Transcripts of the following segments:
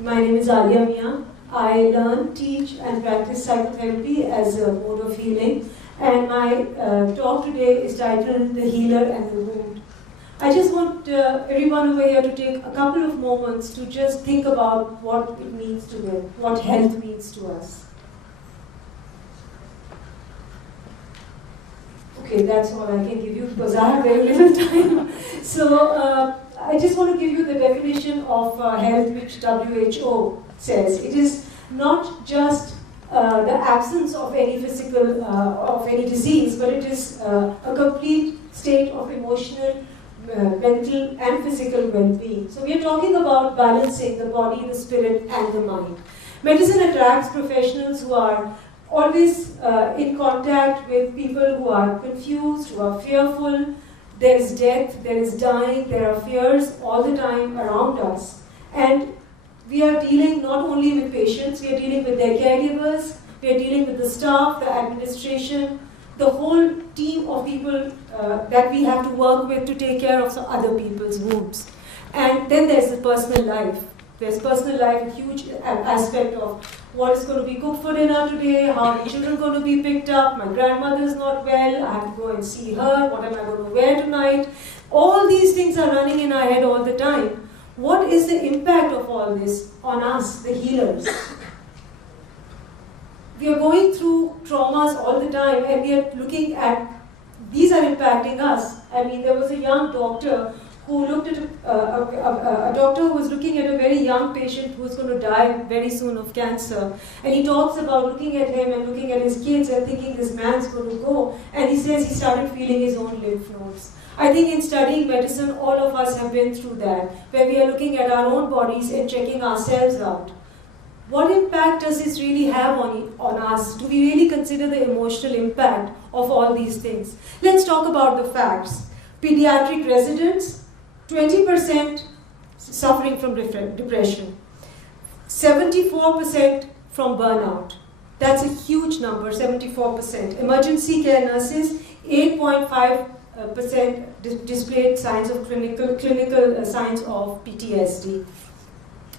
My name is Alia Mia. I learn, teach and practice psychotherapy as a mode of healing, and my talk today is titled The Healer and the Wound. I just want everyone over here to take a couple of moments to just think about what it means to them, what health means to us. Okay, that's all I can give you because I have very little time. So I just want to give you the definition of health which WHO says. It is not just the absence of any physical, of any disease, but it is a complete state of emotional, mental and physical well-being. So we are talking about balancing the body, the spirit and the mind. Medicine attracts professionals who are always in contact with people who are confused, who are fearful. There is death, there is dying, there are fears all the time around us. And we are dealing not only with patients, we are dealing with their caregivers, we are dealing with the staff, the administration, the whole team of people that we have to work with to take care of some other people's wounds. And then there's the personal life. There's personal life, a huge aspect of what is going to be cooked for dinner today, how the children are going to be picked up, my grandmother is not well, I have to go and see her, what am I going to wear tonight? All these things are running in our head all the time. What is the impact of all this on us, the healers? We are going through traumas all the time and we are looking at, these are impacting us. I mean, there was a young doctor who looked at a doctor who was looking at a very young patient who was going to die very soon of cancer. And he talks about looking at him and looking at his kids and thinking this man's going to go. And he says he started feeling his own lymph nodes. I think in studying medicine, all of us have been through that, where we are looking at our own bodies and checking ourselves out. What impact does this really have on us? Do we really consider the emotional impact of all these things? Let's talk about the facts. Pediatric residents, 20% suffering from depression, 74% from burnout. That's a huge number, 74%. Emergency care nurses, 8.5% displayed signs of clinical signs of PTSD.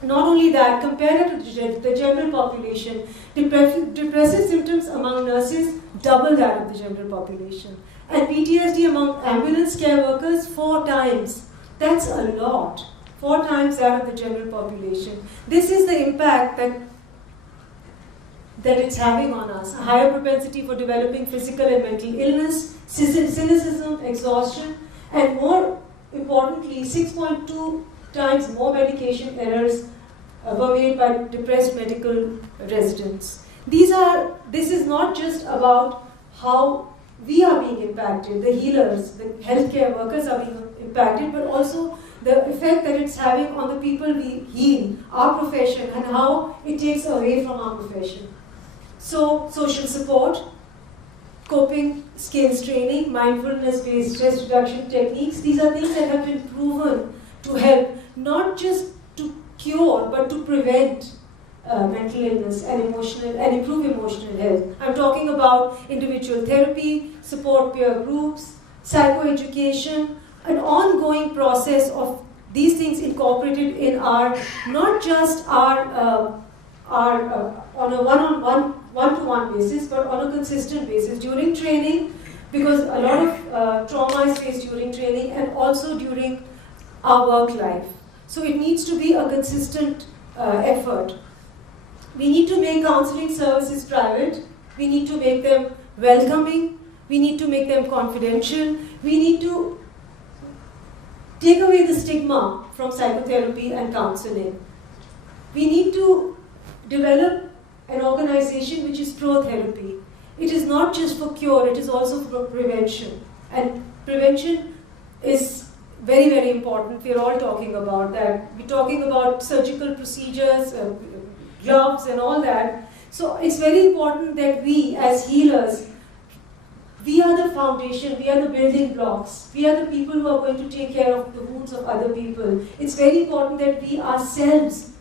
Not only that, compared to the general population, depressive symptoms among nurses double that of the general population. And PTSD among ambulance care workers, 4 times. That's a lot. 4 times that of the general population. This is the impact that it's having on us. A higher propensity for developing physical and mental illness, cynicism, exhaustion, and more importantly, 6.2 times more medication errors were made by depressed medical residents. This is not just about how we are being impacted, the healers, the healthcare workers are being impacted, but also the effect that it's having on the people we heal, our profession, and how it takes away from our profession. So, social support, coping skills training, mindfulness-based stress reduction techniques, these are things that have been proven to help not just to cure, but to prevent mental illness and improve emotional health. I'm talking about individual therapy, support peer groups, psychoeducation, an ongoing process of these things incorporated in our, not just our on a one-to-one basis, but on a consistent basis during training, because a lot of trauma is faced during training and also during our work life. So it needs to be a consistent effort. We need to make counseling services private. We need to make them welcoming. We need to make them confidential. We need to take away the stigma from psychotherapy and counseling. We need to develop an organization which is pro-therapy. It is not just for cure, it is also for prevention. And prevention is very, very important. We are all talking about that. We're talking about surgical procedures, gloves and all that. So it's very important that we as healers, we are the foundation, we are the building blocks. We are the people who are going to take care of the wounds of other people. It's very important that we ourselves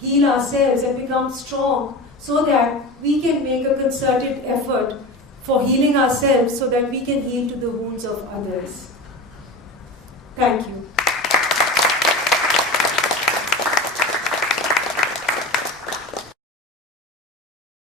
heal ourselves and become strong so that we can make a concerted effort for healing ourselves so that we can heal to the wounds of others. Thank you.